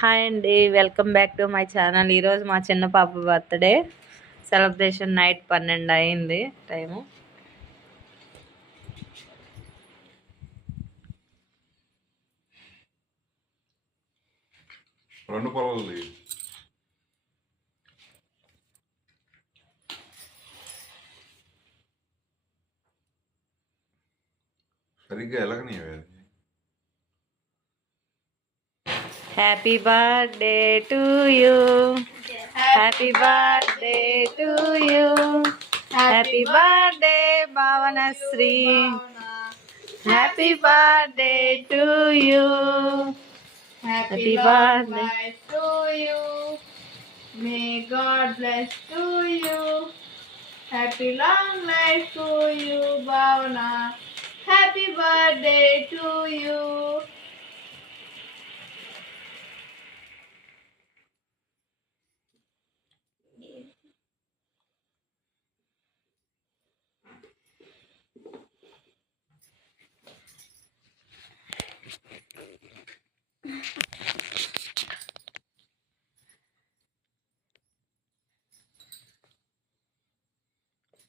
హాయ్ అండి, welcome back to my channel. ఈరోజు మా చిన్న పాప బర్త్డే సెలబ్రేషన్. నైట్ 12 అయింది టైము. రెండు పొలాలు సరిగ్గా ఎలాగనివే. Happy birthday to you, happy birthday to you, happy birthday Bhavanasri, happy birthday to you, happy birthday to you. May God bless to you. Happy long life to you, Bhavana. Happy birthday to you.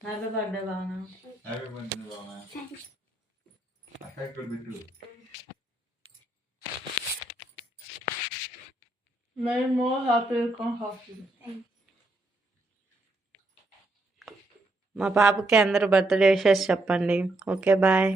Happy birthday భావన. Happy birthday బావా. అక్కడ పెట్టు. May more happy come happy. మా పాపకి అందరూ birthday wishes చెప్పండి. Okay, bye.